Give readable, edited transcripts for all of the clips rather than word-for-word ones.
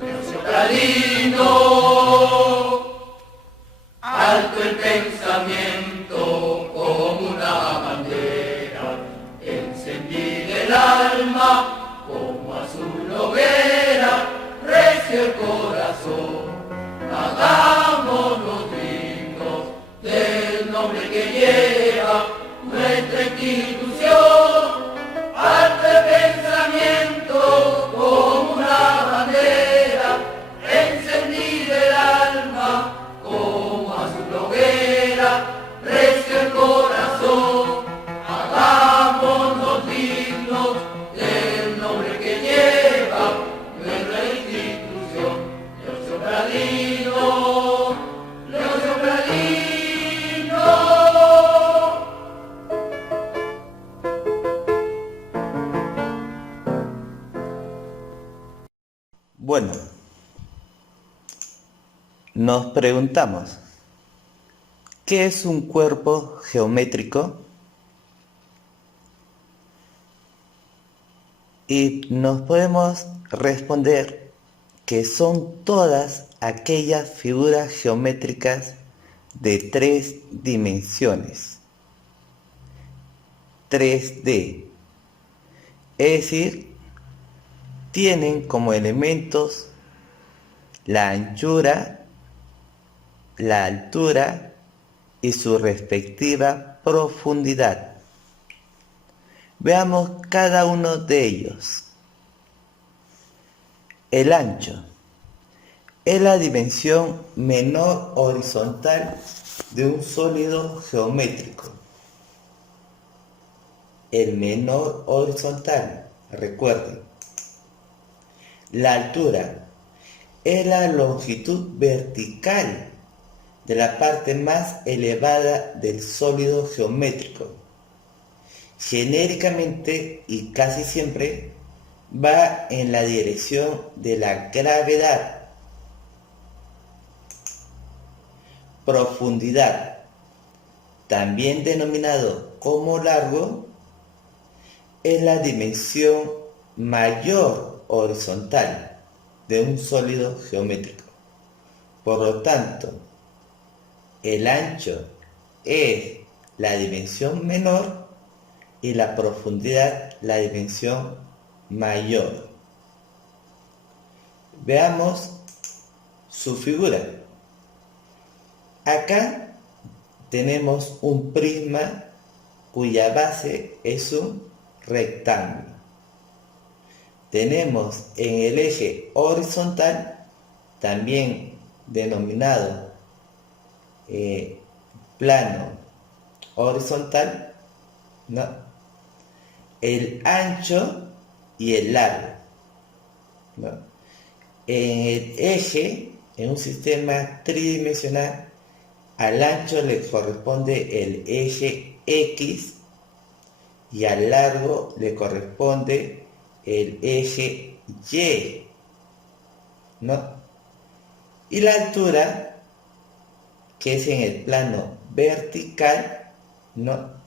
Leocentradino, alto el pensamiento como una bandera, encendida el alma como azul hoguera, recio el corazón, hagámonos dignos del nombre que lleva nuestra institución, alto el pensamiento como una bandera, encendida el alma como azul hoguera, recio el corazón, hagámonos dignos del nombre que lleva nuestra institución. Leocentradino, Leocentradino. Bueno, nos preguntamos, ¿qué es un cuerpo geométrico? Y nos podemos responder que son todas aquellas figuras geométricas de 3 dimensiones, 3D, es decir, tienen como elementos la anchura, la altura y su respectiva profundidad. Veamos cada uno de ellos. El ancho es la dimensión menor horizontal de un sólido geométrico. El menor horizontal, recuerden. La altura es la longitud vertical de la parte más elevada del sólido geométrico. Genéricamente y casi siempre va en la dirección de la gravedad. Profundidad, también denominado como largo, es la dimensión mayor horizontal de un sólido geométrico. Por lo tanto, el ancho es la dimensión menor y la profundidad la dimensión mayor. Veamos su figura. Acá tenemos un prisma cuya base es un rectángulo. Tenemos en el eje horizontal, también denominado plano horizontal, ¿no?, el ancho y el largo, ¿no? En el eje, en un sistema tridimensional, al ancho le corresponde el eje X y al largo le corresponde el eje Y, ¿no? Y la altura, que es en el plano vertical, ¿no?,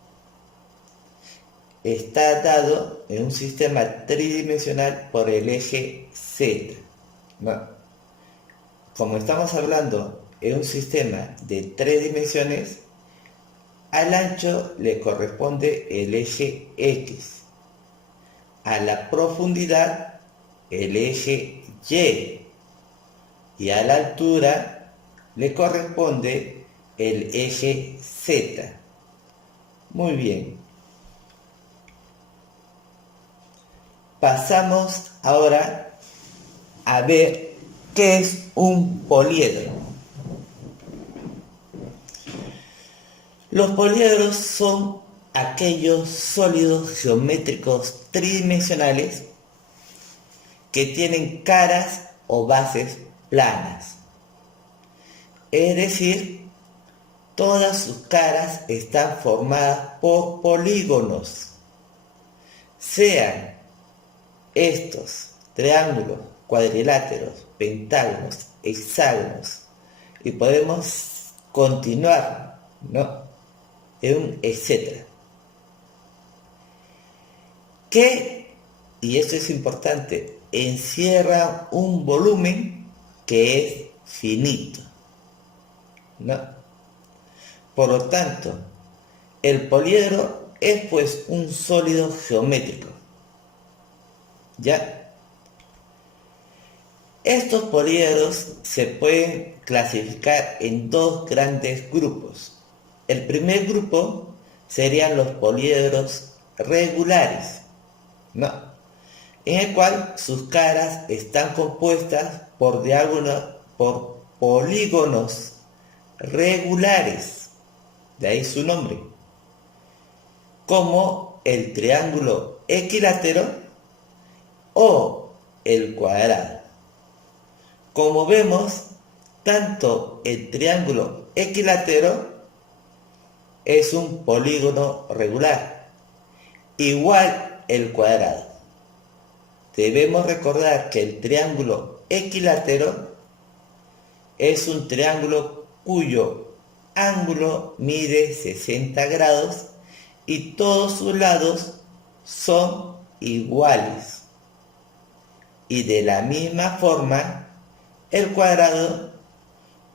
está dado en un sistema tridimensional por el eje Z, ¿no? Como estamos hablando en un sistema de 3 dimensiones, al ancho le corresponde el eje X, a la profundidad el eje Y a la altura le corresponde el eje Z. Muy bien. Pasamos ahora a ver qué es un poliedro. Los poliedros son aquellos sólidos geométricos tridimensionales que tienen caras o bases planas. Es decir, todas sus caras están formadas por polígonos, sean estos triángulos, cuadriláteros, pentágonos, hexágonos, y podemos continuar, ¿no? es un etcétera. Que, y esto es importante, encierra un volumen que es finito, ¿no? Por lo tanto, el poliedro es pues un sólido geométrico, ¿ya? Estos poliedros se pueden clasificar en dos grandes grupos. El primer grupo serían los poliedros regulares, ¿no? En el cual sus caras están compuestas por polígonos regulares, de ahí su nombre, como el triángulo equilátero o el cuadrado. Como vemos, tanto el triángulo equilátero es un polígono regular, igual el cuadrado. Debemos recordar que el triángulo equilátero es un triángulo cuyo ángulo mide 60 grados y todos sus lados son iguales. Y de la misma forma, el cuadrado,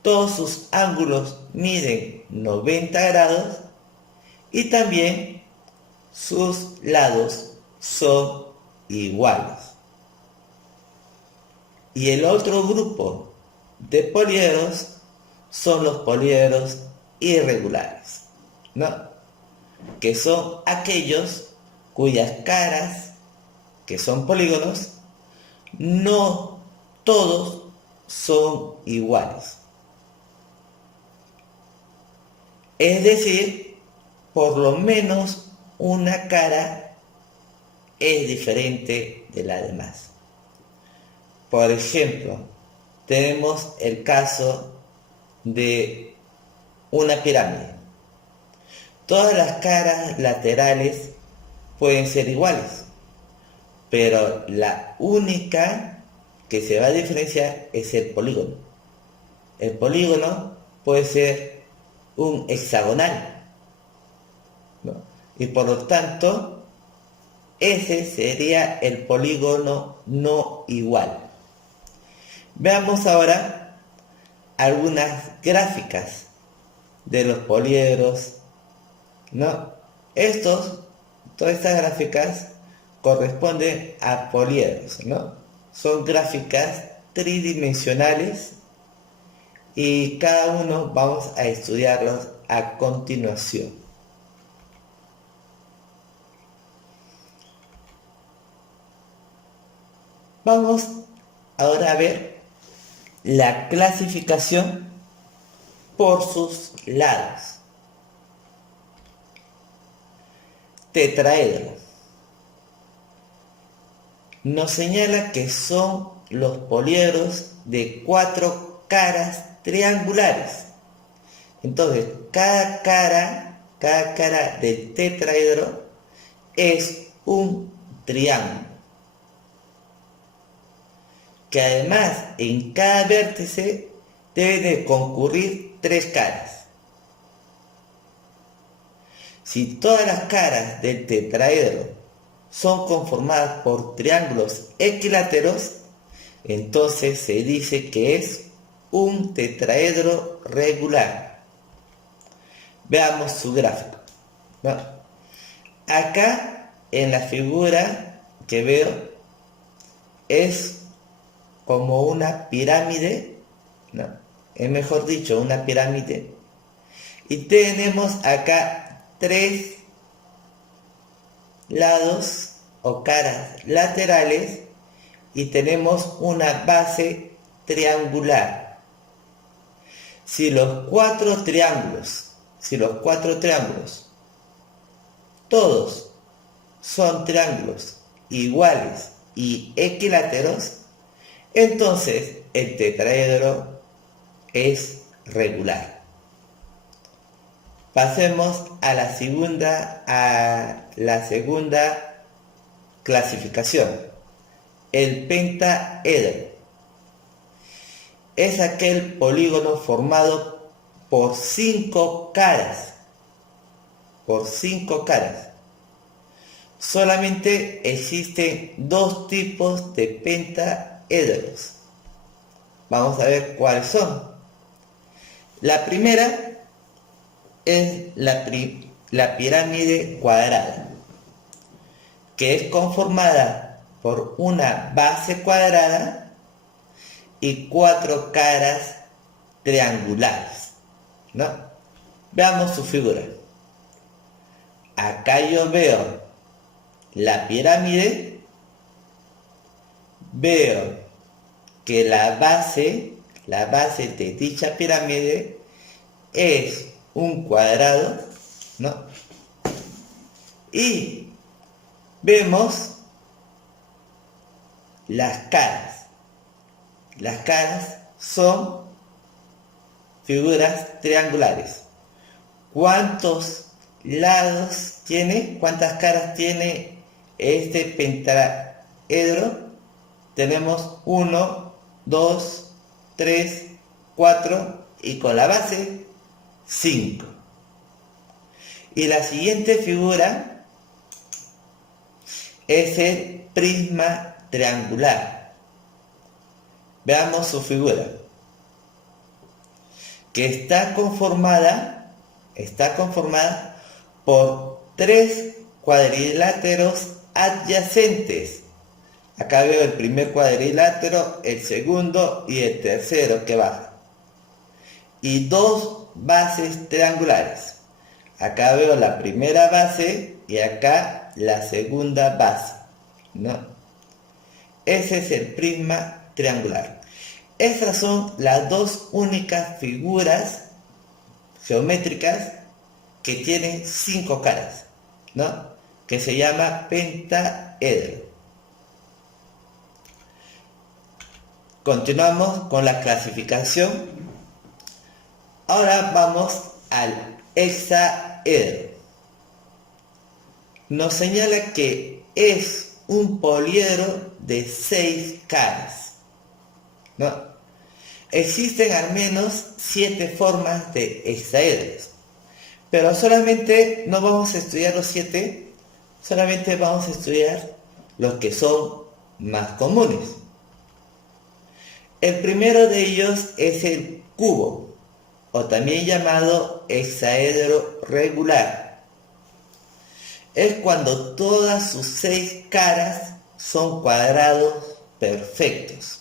todos sus ángulos miden 90 grados y también sus lados son iguales. Y el otro grupo de poliedros son los poliedros irregulares, ¿no? Que son aquellos cuyas caras, que son polígonos, no todos son iguales. Es decir, por lo menos una cara es diferente de la demás. Por ejemplo, tenemos el caso de una pirámide. Todas las caras laterales pueden ser iguales, pero la única que se va a diferenciar es el polígono. El polígono puede ser un hexagonal, ¿no? Y por lo tanto, ese sería el polígono no igual. Veamos ahora algunas gráficas de los poliedros, ¿no? Todas estas gráficas corresponden a poliedros, ¿no? Son gráficas tridimensionales y cada uno vamos a estudiarlos a continuación. Vamos ahora a ver la clasificación por sus lados. Tetraedro nos señala que son los poliedros de 4 caras triangulares. Entonces, cada cara del tetraedro es un triángulo, que además en cada vértice debe de concurrir 3 caras. Si todas las caras del tetraedro son conformadas por triángulos equiláteros, entonces se dice que es un tetraedro regular. Veamos su gráfico, ¿no? Acá en la figura que veo es como una pirámide, ¿no? Es mejor dicho, una pirámide. Y tenemos acá 3 lados o caras laterales y tenemos una base triangular. Si los cuatro triángulos, todos son triángulos iguales y equiláteros, entonces el tetraedro es regular. Pasemos a la segunda clasificación. El pentaedro es aquel polígono formado por 5 caras, por 5 caras. Solamente existen 2 tipos de pentaedros. Vamos a ver cuáles son. La primera es la pirámide cuadrada, que es conformada por una base cuadrada y 4 caras triangulares, ¿no? Veamos su figura. Acá yo veo la pirámide, veo que la base de dicha pirámide es un cuadrado, ¿no? Y vemos las caras. Las caras son figuras triangulares. ¿Cuántos lados tiene? ¿Cuántas caras tiene este pentaedro? Tenemos 1, 2, 3, 4 y con la base 5. Y la siguiente figura es el prisma triangular. Veamos su figura, que está conformada por 3 cuadriláteros adyacentes. Acá veo el primer cuadrilátero, el segundo y el tercero que baja. Y 2 bases triangulares. Acá veo la primera base y acá la segunda base, ¿no? Ese es el prisma triangular. Esas son las 2 únicas figuras geométricas que tienen 5 caras, ¿no? Que se llama pentaedro. Continuamos con la clasificación. Ahora vamos al hexaedro. Nos señala que es un poliedro de 6 caras, ¿no? Existen al menos 7 formas de hexaedros, pero solamente no vamos a estudiar los 7, solamente vamos a estudiar los que son más comunes. El primero de ellos es el cubo, o también llamado hexaedro regular. Es cuando todas sus 6 caras son cuadrados perfectos.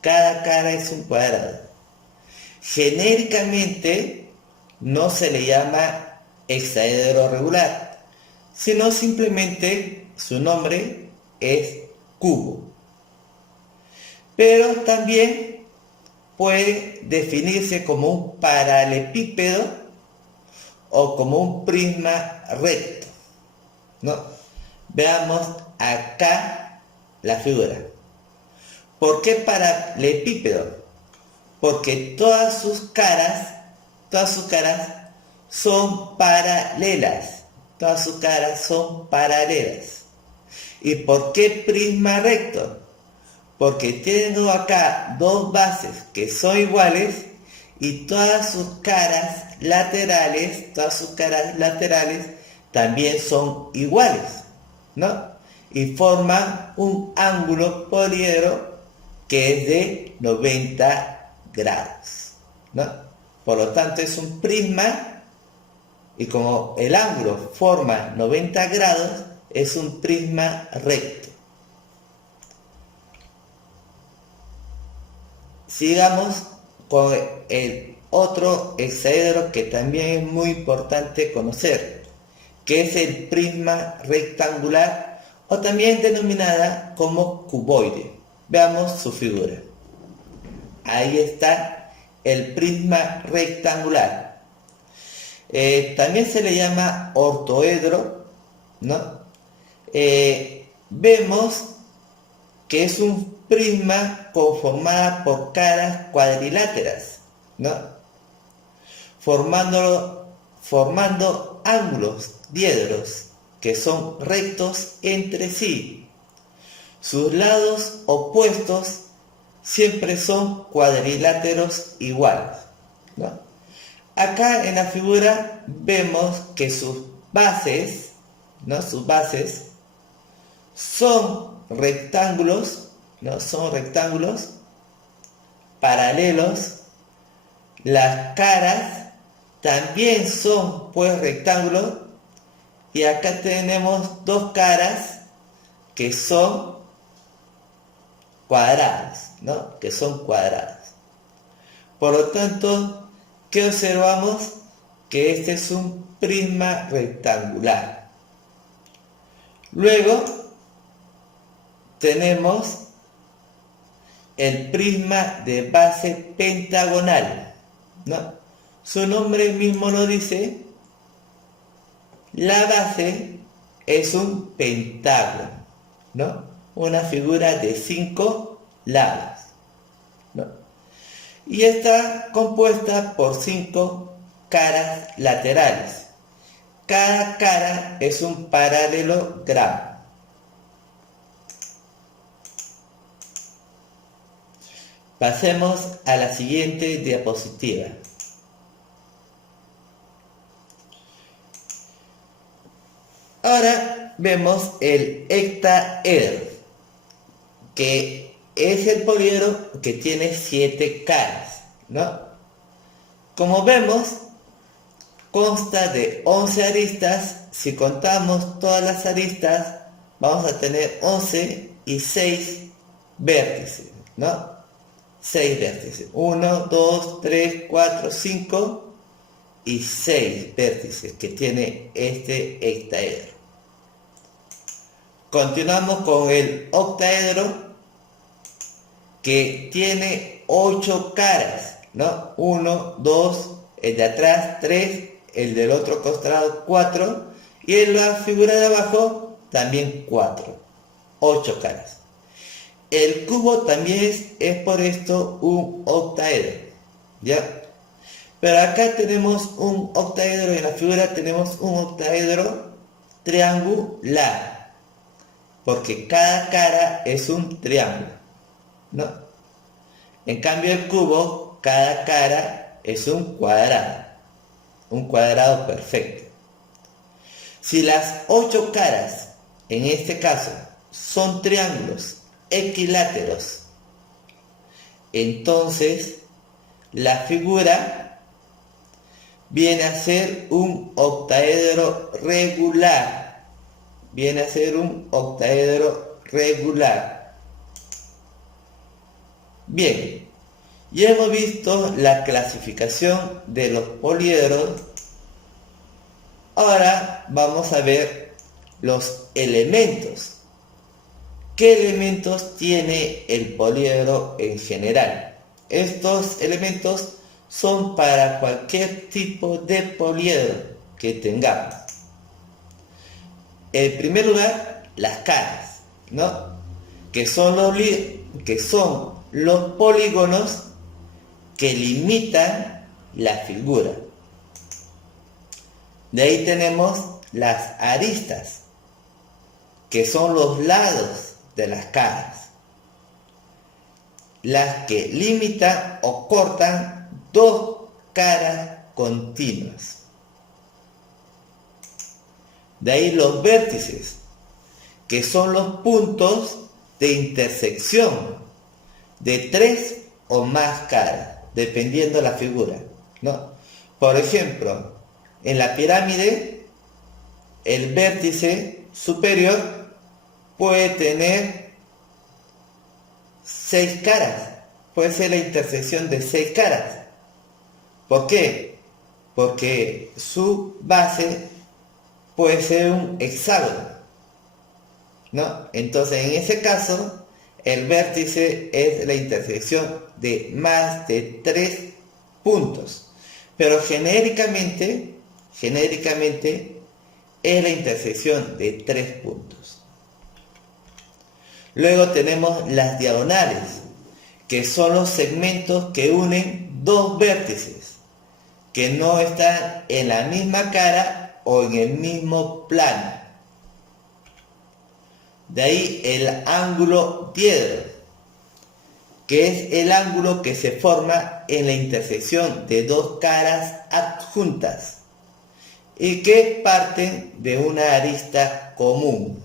Cada cara es un cuadrado. Genéricamente no se le llama hexaedro regular, sino simplemente su nombre es cubo. Pero también puede definirse como un paralelepípedo o como un prisma recto, ¿no? Veamos acá la figura. ¿Por qué paralelepípedo? Porque todas sus caras son paralelas. Todas sus caras son paralelas. ¿Y por qué prisma recto? Porque tengo acá 2 bases que son iguales y todas sus caras laterales también son iguales, ¿no? Y forman un ángulo poliedro que es de 90 grados, ¿no? Por lo tanto es un prisma, y como el ángulo forma 90 grados, es un prisma recto. Sigamos con el otro hexaedro que también es muy importante conocer, que es el prisma rectangular o también denominada como cuboide. Veamos su figura. Ahí está el prisma rectangular. También se le llama ortoedro, ¿no? Vemos que es un prisma conformada por caras cuadriláteras, ¿no? Formando ángulos diedros que son rectos entre sí. Sus lados opuestos siempre son cuadriláteros iguales, ¿no? Acá en la figura vemos que sus bases, ¿no? Sus bases son rectángulos, ¿no? Son rectángulos paralelos. Las caras también son pues rectángulos, y acá tenemos dos caras que son cuadradas, ¿no? Que son cuadradas. Por lo tanto, ¿qué observamos? Que este es un prisma rectangular. Luego tenemos el prisma de base pentagonal, ¿no? Su nombre mismo lo dice. La base es un pentágono, ¿no? Una figura de 5 lados, ¿no? Y está compuesta por 5 caras laterales. Cada cara es un paralelogramo. Pasemos a la siguiente diapositiva. Ahora vemos el hectaedro, que es el poliedro que tiene 7 caras, ¿no? Como vemos, consta de 11 aristas. Si contamos todas las aristas, vamos a tener 11 y 6 vértices, ¿no? 6 vértices. 1, 2, 3, 4, 5 y 6 vértices que tiene este hectaedro. Continuamos con el octaedro, que tiene 8 caras, ¿no? 1, 2, el de atrás 3, el del otro costado 4, y en la figura de abajo también 4, 8 caras. El cubo también es por esto un octaedro, ¿ya? Pero acá tenemos un octaedro, en la figura tenemos un octaedro triangular, porque cada cara es un triángulo, ¿no? En cambio el cubo, cada cara es un cuadrado perfecto. Si las 8 caras, en este caso, son triángulos equiláteros, entonces la figura viene a ser un octaedro regular. Viene a ser un octaedro regular. Bien, ya hemos visto la clasificación de los poliedros. Ahora vamos a ver los elementos. ¿Qué elementos tiene el poliedro en general? Estos elementos son para cualquier tipo de poliedro que tengamos. En primer lugar, las caras, ¿no? Que son los polígonos que limitan la figura. De ahí tenemos las aristas, que son los lados de las caras, las que limitan o cortan dos caras continuas. De ahí los vértices, que son los puntos de intersección de 3 o más caras, dependiendo la figura, ¿no? Por ejemplo, en la pirámide, el vértice superior puede tener 6 caras, puede ser la intersección de 6 caras. ¿Por qué? Porque su base puede ser un hexágono, ¿no? Entonces, en ese caso, el vértice es la intersección de más de 3 puntos. Pero genéricamente es la intersección de 3 puntos. Luego tenemos las diagonales, que son los segmentos que unen dos vértices, que no están en la misma cara o en el mismo plano. De ahí el ángulo diedro, que es el ángulo que se forma en la intersección de dos caras adjuntas. y que parten de una arista común.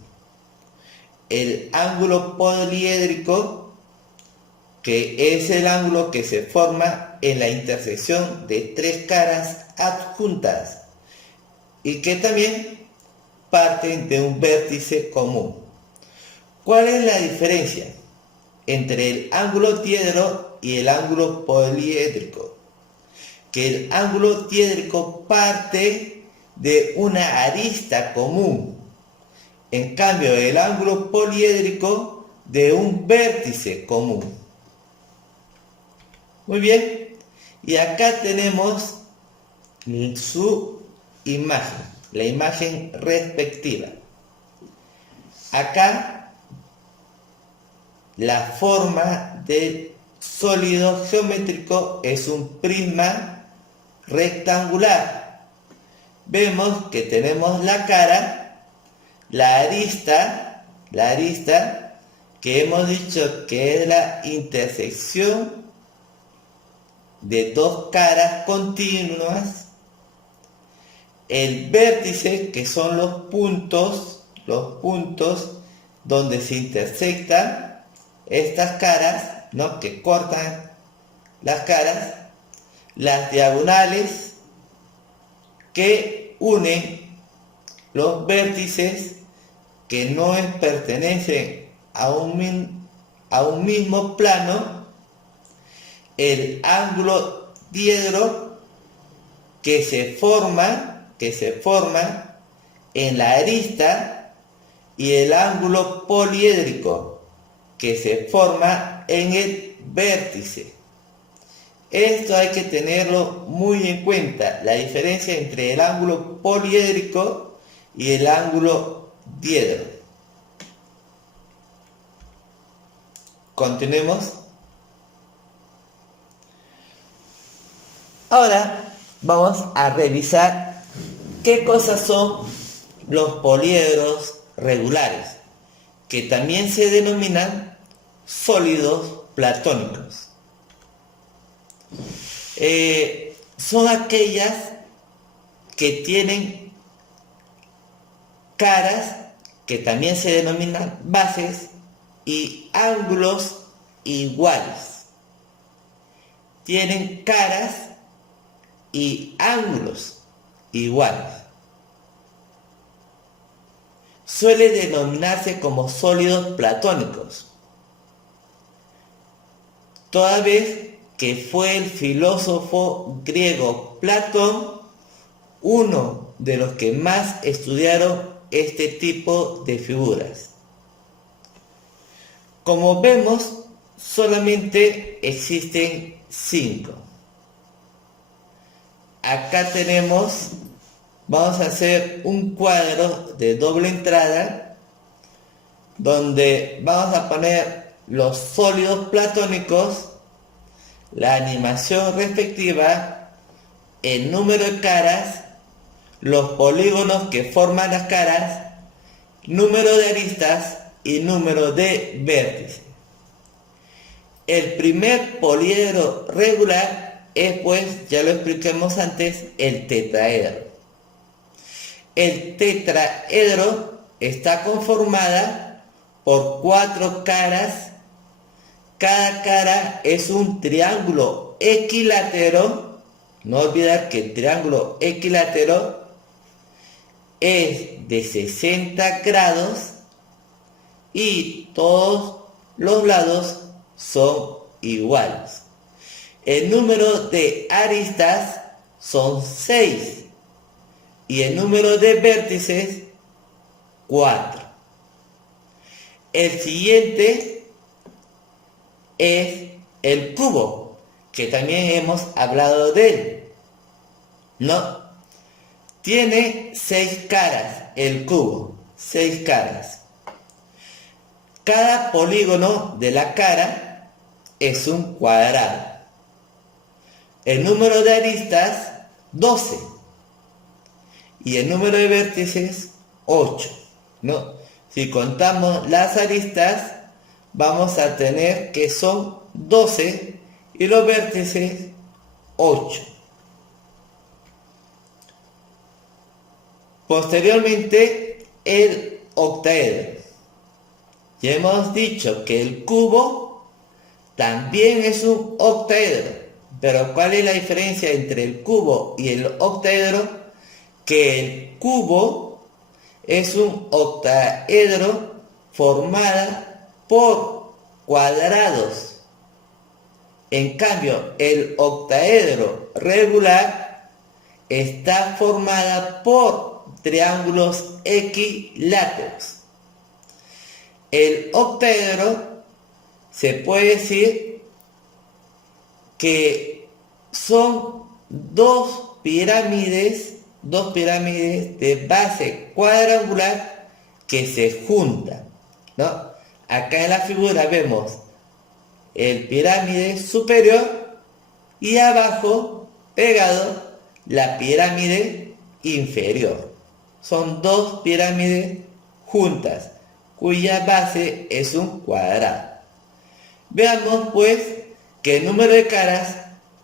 El ángulo poliédrico, que es el ángulo que se forma en la intersección de tres caras adjuntas y que también parten de un vértice común. ¿Cuál es la diferencia entre el ángulo diedro y el ángulo poliédrico? Que el ángulo diédrico parte de una arista común, en cambio el ángulo poliédrico de un vértice común. Muy bien, y acá tenemos su imagen, la imagen respectiva. Acá la forma del sólido geométrico es un prisma rectangular. Vemos que tenemos la cara, la arista que hemos dicho que es la intersección de dos caras continuas, el vértice, que son los puntos donde se intersectan estas caras, ¿no?, que cortan las caras, las diagonales que unen los vértices que no pertenecen a un mismo plano, el ángulo diedro que se forma en la arista y el ángulo poliédrico que se forma en el vértice. Esto hay que tenerlo muy en cuenta, la diferencia entre el ángulo poliédrico y el ángulo diedro. Continuemos. Ahora vamos a revisar qué cosas son los poliedros regulares, que también se denominan sólidos platónicos. Son aquellas que tienen caras, que también se denominan bases, y ángulos iguales. Tienen caras y ángulos iguales. Suele denominarse como sólidos platónicos, toda vez que fue el filósofo griego Platón uno de los que más estudiaron este tipo de figuras. Como vemos, solamente existen 5. Acá tenemos, vamos a hacer un cuadro de doble entrada donde vamos a poner los sólidos platónicos, la animación respectiva, el número de caras, los polígonos que forman las caras, número de aristas y número de vértices. El primer poliedro regular es, pues, ya lo explicamos antes, el tetraedro. El tetraedro está conformada por 4 caras. Cada cara es un triángulo equilátero. No olvidar que el triángulo equilátero es de 60 grados y todos los lados son iguales. El número de aristas son 6 y el número de vértices 4. El siguiente es el cubo, que también hemos hablado de él, ¿no? Tiene 6 caras el cubo, 6 caras. Cada polígono de la cara es un cuadrado. El número de aristas, 12. Y el número de vértices, 8, ¿no? Si contamos las aristas, vamos a tener que son 12 y los vértices 8. Posteriormente, el octaedro. Ya hemos dicho que el cubo también es un octaedro. Pero ¿cuál es la diferencia entre el cubo y el octaedro? Que el cubo es un octaedro formado por cuadrados. En cambio, el octaedro regular está formada por triángulos equiláteros. El octaedro se puede decir que son dos pirámides de base cuadrangular que se juntan, ¿no? Acá en la figura vemos el pirámide superior y abajo pegado la pirámide inferior. Son dos pirámides juntas cuya base es un cuadrado. Veamos pues que el número de caras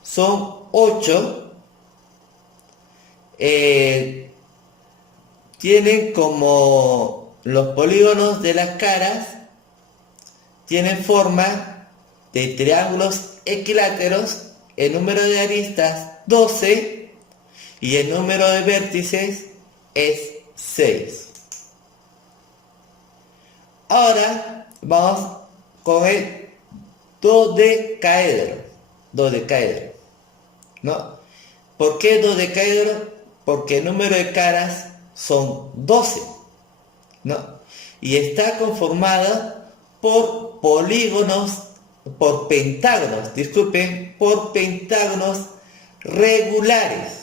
son 8. Tienen como los polígonos de las caras, tienen forma de triángulos equiláteros, el número de aristas 12 y el número de vértices es 6. Ahora vamos con el dodecaedro, ¿no? ¿Por qué dodecaedro? Porque el número de caras son 12, ¿no? Y está conformado por pentágonos regulares,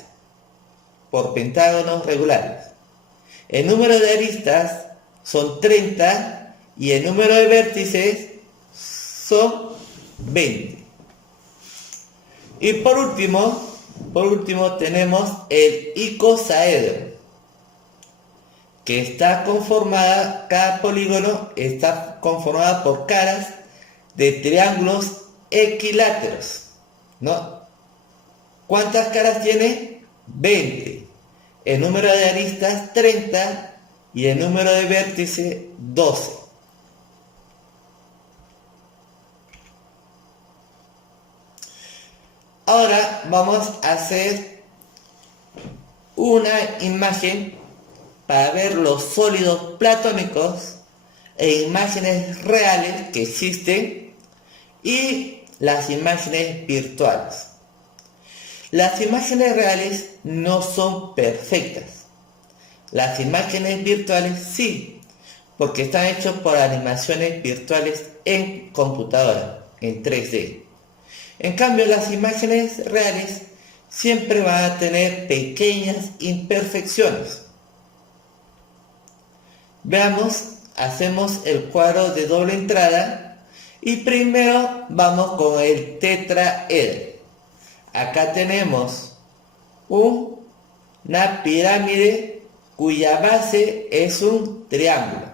El número de aristas son 30 y el número de vértices son 20. Y por último tenemos el icosaedro, que está conformada, cada polígono está conformada por caras de triángulos equiláteros, ¿no? ¿Cuántas caras tiene? 20. El número de aristas 30 y el número de vértices 12. Ahora vamos a hacer una imagen para ver los sólidos platónicos e imágenes reales que existen y las imágenes virtuales. Las imágenes reales no son perfectas. Las imágenes virtuales sí, porque están hechas por animaciones virtuales en computadora, en 3D. En cambio, las imágenes reales siempre van a tener pequeñas imperfecciones. Veamos, hacemos el cuadro de doble entrada y primero vamos con el tetraedro. Acá tenemos una pirámide cuya base es un triángulo.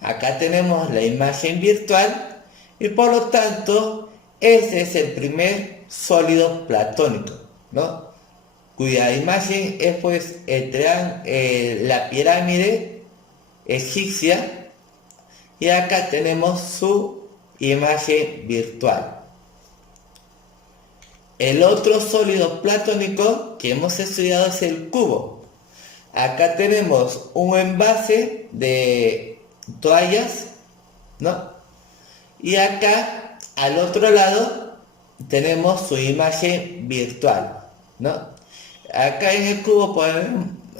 Acá tenemos la imagen virtual y por lo tanto ese es el primer sólido platónico, ¿no? Cuya imagen es pues la pirámide egipcia y acá tenemos su imagen virtual. El otro sólido platónico que hemos estudiado es el cubo. Acá tenemos un envase de toallas, ¿no? Y acá al otro lado tenemos su imagen virtual, ¿no? Acá en el cubo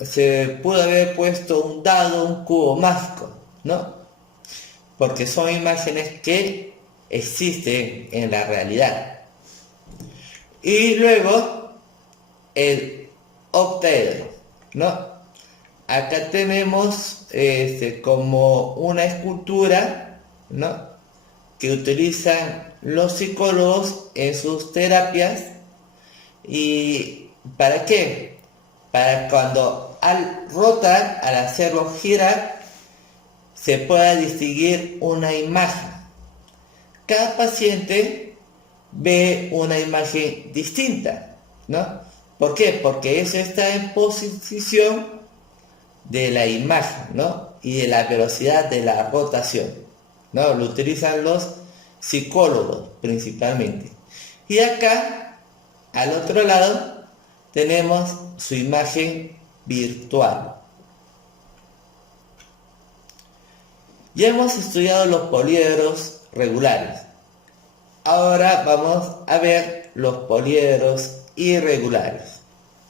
se pudo haber puesto un dado, un cubo mágico, ¿no? Porque son imágenes que existen en la realidad. Y luego el octaedro, ¿no? Acá tenemos como una escultura, ¿no?, que utilizan los psicólogos en sus terapias. ¿Y para qué? Para cuando al rotar, al hacerlo girar, se pueda distinguir una imagen. Cada paciente ve una imagen distinta, ¿no? ¿Por qué? Porque eso está en posición de la imagen, ¿no? Y de la velocidad de la rotación, ¿no? Lo utilizan los psicólogos principalmente. Y acá, al otro lado, tenemos su imagen virtual. Ya hemos estudiado los poliedros regulares. Ahora vamos a ver los poliedros irregulares,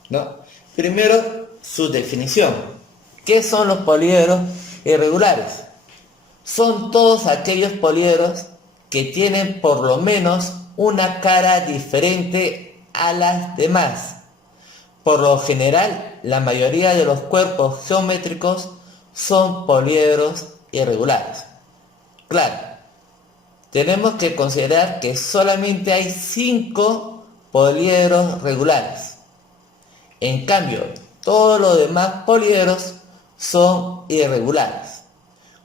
¿no? Primero, su definición. ¿Qué son los poliedros irregulares? Son todos aquellos poliedros que tienen por lo menos una cara diferente a las demás. Por lo general, la mayoría de los cuerpos geométricos son poliedros irregulares. Claro, tenemos que considerar que solamente hay 5 poliedros regulares. En cambio, todos los demás poliedros son irregulares.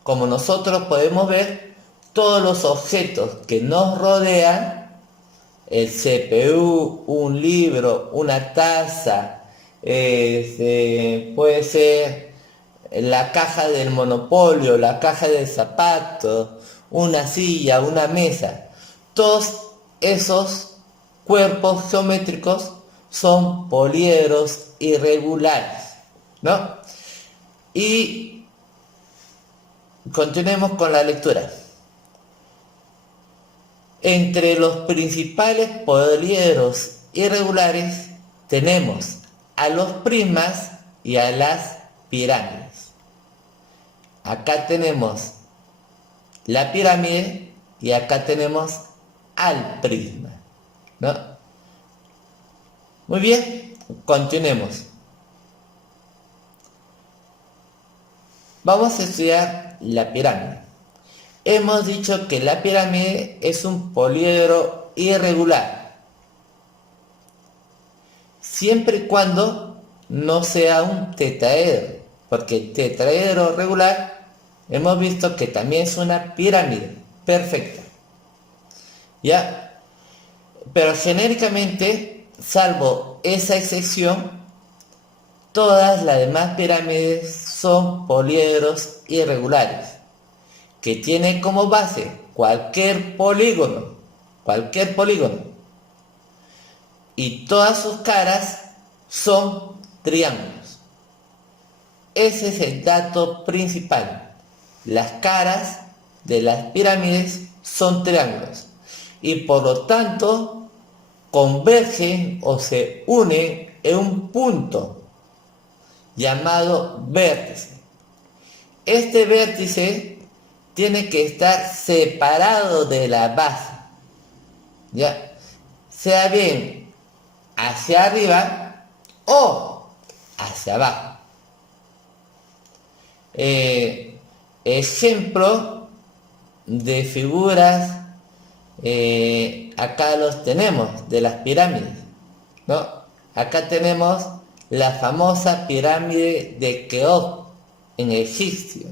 Como nosotros podemos ver, todos los objetos que nos rodean, el CPU, un libro, una taza, puede ser la caja del Monopolio, la caja de zapatos, una silla, una mesa, todos esos cuerpos geométricos son poliedros irregulares, ¿no? Y continuemos con la lectura. Entre los principales poliedros irregulares tenemos a los prismas y a las pirámides. Acá tenemos la pirámide y acá tenemos al prisma, ¿no? Muy bien, continuemos. Vamos a estudiar la pirámide. Hemos dicho que la pirámide es un poliedro irregular, siempre y cuando no sea un tetraedro, porque el tetraedro regular hemos visto que también es una pirámide perfecta, ¿ya? Pero genéricamente, salvo esa excepción, todas las demás pirámides son poliedros irregulares, que tiene como base cualquier polígono, y todas sus caras son triángulos. Ese es el dato principal. Las caras de las pirámides son triángulos y por lo tanto convergen o se unen en un punto llamado vértice. Este vértice tiene que estar separado de la base, ¿ya? Sea bien hacia arriba o hacia abajo. Ejemplo de figuras, acá los tenemos, de las pirámides, ¿no? Acá tenemos la famosa pirámide de Keops en Egipto.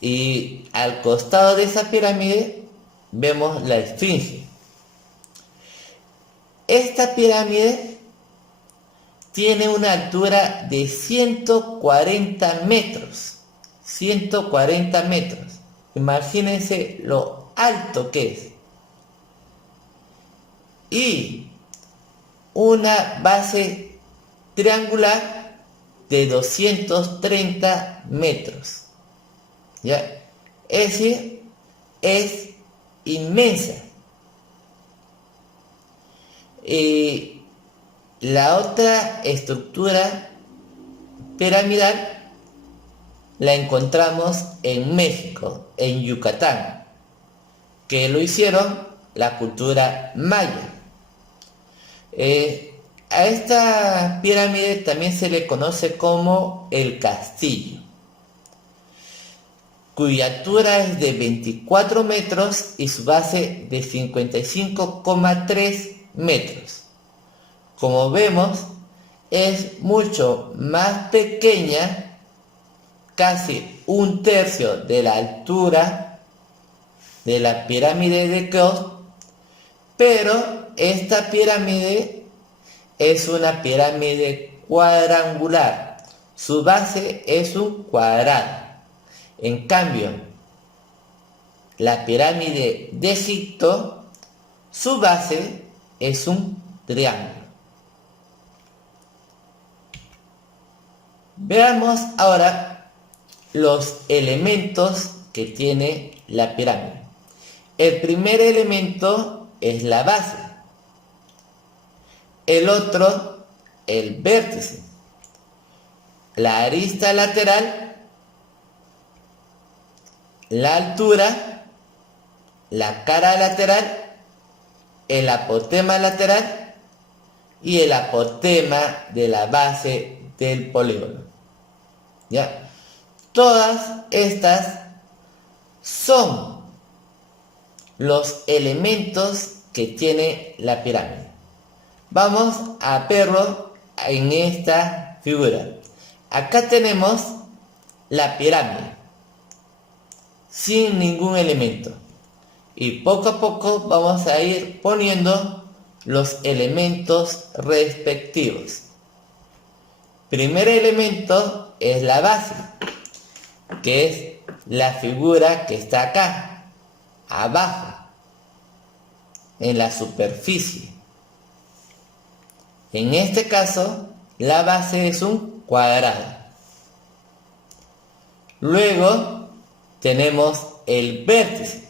Y al costado de esa pirámide vemos la esfinge. Esta pirámide tiene una altura de 140 metros. 140 metros. Imagínense lo alto que es. Y una base triangular de 230 metros. ¿Ya? Es decir, es inmensa. Y la otra estructura piramidal la encontramos en México, en Yucatán, que lo hicieron la cultura maya. A esta pirámide también se le conoce como el castillo, cuya altura es de 24 metros y su base de 55,3 metros. Como vemos, es mucho más pequeña, casi 1/3 de la altura de la pirámide de Keops, pero esta pirámide es una pirámide cuadrangular, su base es un cuadrado. En cambio, la pirámide de Egipto, su base es un triángulo. Veamos ahora los elementos que tiene la pirámide. El primer elemento es la base. El otro, el vértice. La arista lateral, la altura, la cara lateral, el apotema lateral y el apotema de la base del polígono. ¿Ya? Todas estas son los elementos que tiene la pirámide. Vamos a verlo en esta figura. Acá tenemos la pirámide sin ningún elemento. Y poco a poco vamos a ir poniendo los elementos respectivos. Primer elemento es la base, que es la figura que está acá, abajo, en la superficie. En este caso, la base es un cuadrado. Luego tenemos el vértice.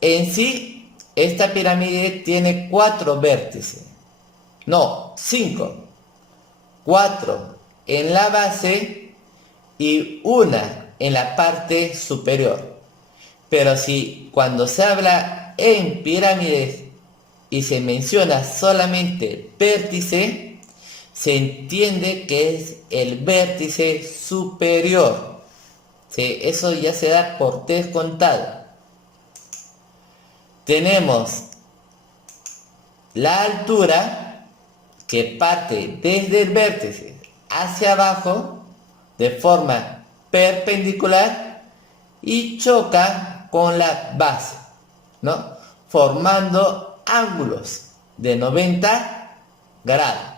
En sí, esta pirámide tiene 4 vértices. No, 5. 4 en la base y 1 en la parte superior. Pero si cuando se habla en pirámides y se menciona solamente vértice, se entiende que es el vértice superior. ¿Sí? Eso ya se da por descontado. Tenemos la altura que parte desde el vértice hacia abajo de forma perpendicular y choca con la base, ¿no? Formando ángulos de 90 grados.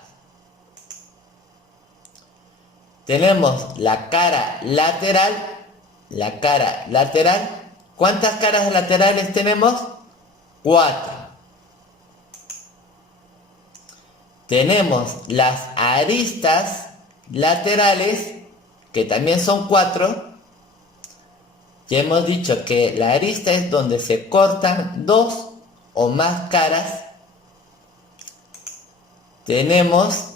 Tenemos la cara lateral. La cara lateral. ¿Cuántas caras laterales tenemos? 4. Tenemos las aristas laterales, que también son 4. Ya hemos dicho que la arista es donde se cortan 2 o más caras. Tenemos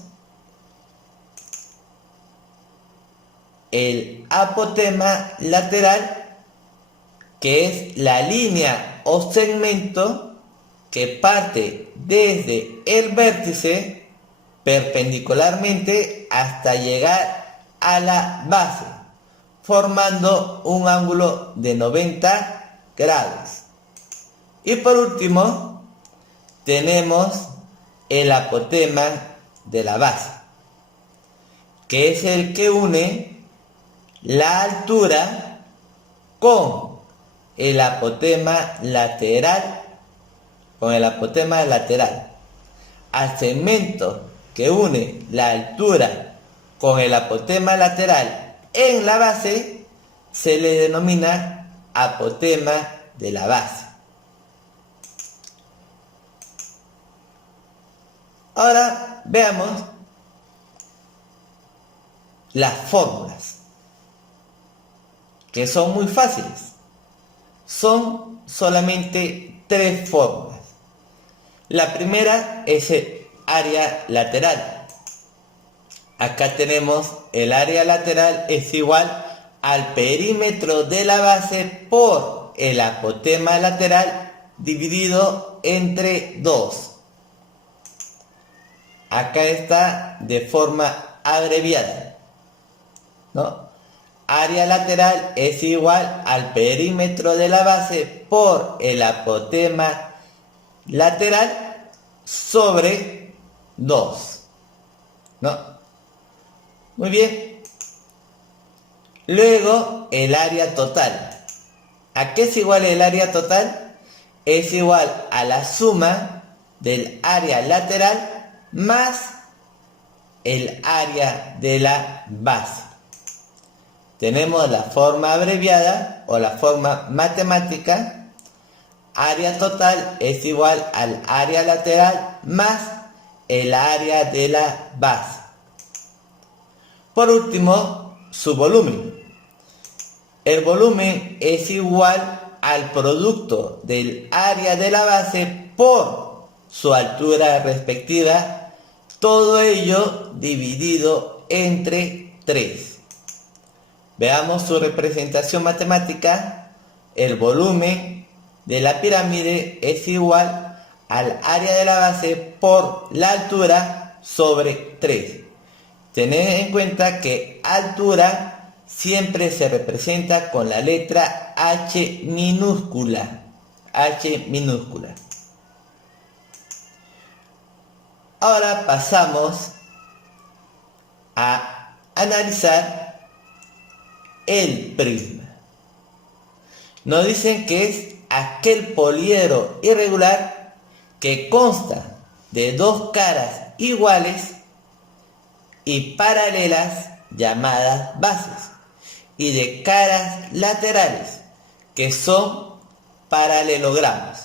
el apotema lateral, que es la línea o segmento que parte desde el vértice perpendicularmente hasta llegar a la base, formando un ángulo de 90 grados. Y por último, tenemos el apotema de la base, que es el que une la altura con el apotema lateral, al segmento que une la altura con el apotema lateral en la base se le denomina apotema de la base. Ahora veamos las fórmulas, que son muy fáciles. Son solamente 3 fórmulas. La primera es el área lateral. Acá tenemos el área lateral es igual al perímetro de la base por el apotema lateral dividido entre 2. Acá está de forma abreviada, ¿no? Área lateral es igual al perímetro de la base por el apotema lateral sobre 2, ¿no? Muy bien. Luego el área total. ¿A qué es igual el área total? Es igual a la suma del área lateral más el área de la base. Tenemos la forma abreviada o la forma matemática. Área total es igual al área lateral más el área de la base. Por último, su volumen. El volumen es igual al producto del área de la base por su altura respectiva, todo ello dividido entre 3. Veamos su representación matemática. El volumen de la pirámide es igual al área de la base por la altura sobre 3. Tened en cuenta que altura siempre se representa con la letra H minúscula. H minúscula. Ahora pasamos a analizar el prisma. Nos dicen que es aquel poliedro irregular que consta de dos caras iguales y paralelas llamadas bases, y de caras laterales que son paralelogramas.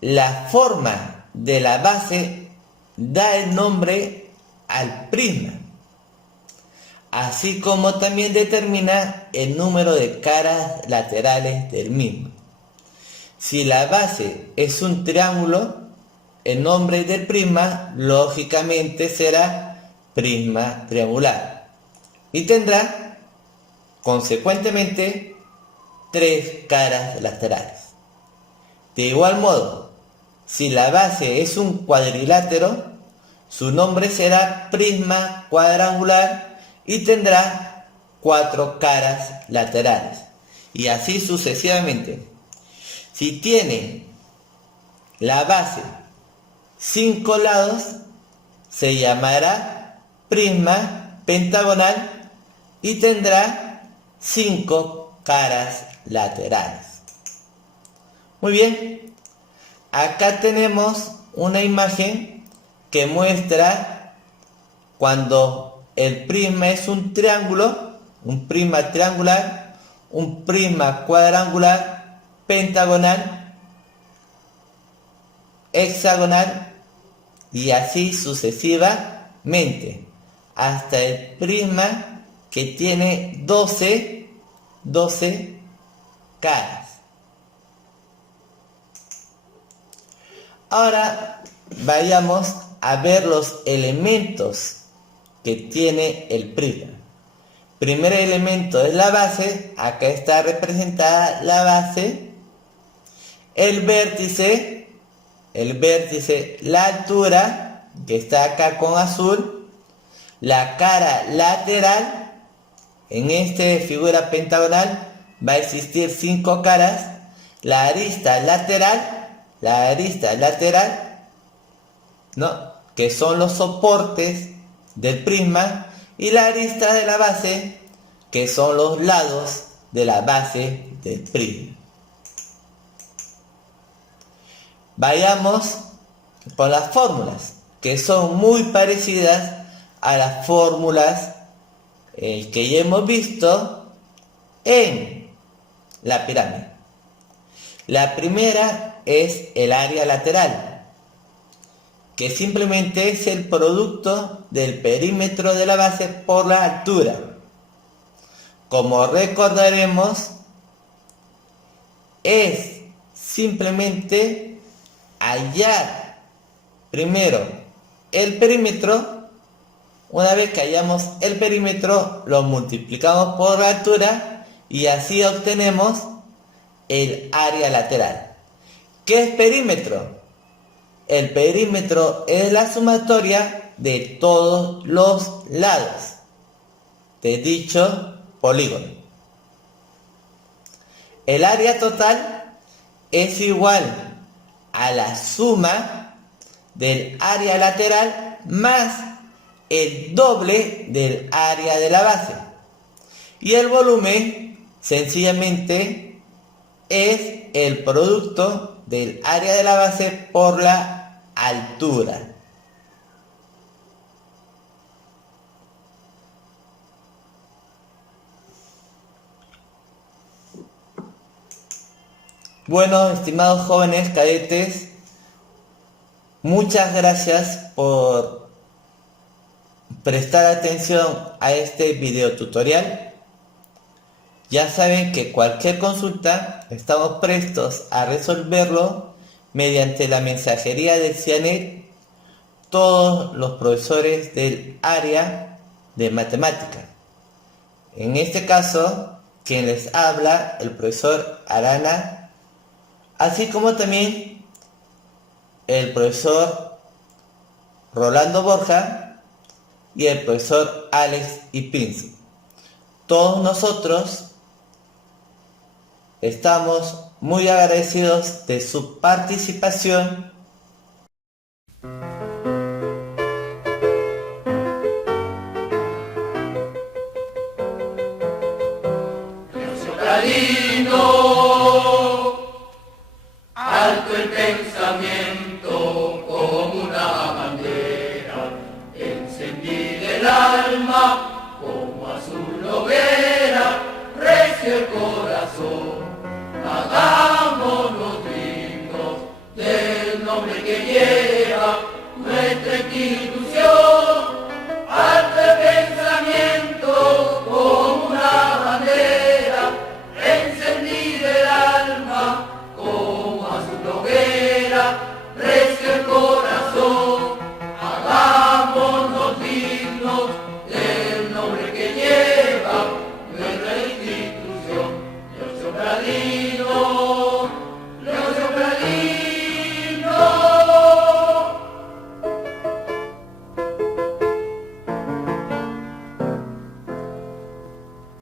La forma de la base da el nombre al prisma, así como también determina el número de caras laterales del mismo. Si la base es un triángulo, el nombre del prisma lógicamente será prisma triangular y tendrá consecuentemente 3 caras laterales. De igual modo, si la base es un cuadrilátero, su nombre será prisma cuadrangular y tendrá 4 caras laterales, y así sucesivamente. Si tiene la base 5 lados, se llamará prisma pentagonal y tendrá 5 caras laterales. Muy bien, acá tenemos una imagen que muestra cuando el prisma es un triángulo, un prisma triangular, un prisma cuadrangular, pentagonal, hexagonal y así sucesivamente hasta el prisma que tiene 12 caras. Ahora vayamos a ver los elementos que tiene el prisma. Primer elemento es la base. Acá está representada la base, el vértice, la altura, que está acá con azul, la cara lateral. En esta figura pentagonal va a existir 5 caras. La arista lateral, ¿no?, que son los soportes del prisma, y la arista de la base, que son los lados de la base del prisma. Vayamos con las fórmulas, que son muy parecidas a las fórmulas que ya hemos visto en la pirámide. La primera es el área lateral, que simplemente es el producto del perímetro de la base por la altura. Como recordaremos, es simplemente hallar primero el perímetro. Una vez que hallamos el perímetro, lo multiplicamos por la altura y así obtenemos el área lateral. ¿Qué es perímetro? El perímetro es la sumatoria de todos los lados de dicho polígono. El área total es igual a la suma del área lateral más el doble del área de la base. Y el volumen sencillamente es el producto del área de la base por la altura. Bueno, estimados jóvenes cadetes, muchas gracias por prestar atención a este video tutorial. Ya saben que cualquier consulta estamos prestos a resolverlo mediante la mensajería del CIANET, todos los profesores del área de matemática. En este caso, quien les habla, el profesor Arana, así como también el profesor Rolando Borja y el profesor Alex Ipinzo. Todos nosotros estamos muy agradecidos de su participación. Alto el pensamiento como una bandera, encendida el alma como azul hoguera, recio el corazón, hagámonos dignos del nombre que lleva nuestra institución. Alto el pensamiento como una bandera, encendida el alma como azul hoguera, recio el corazón, hagámonos dignos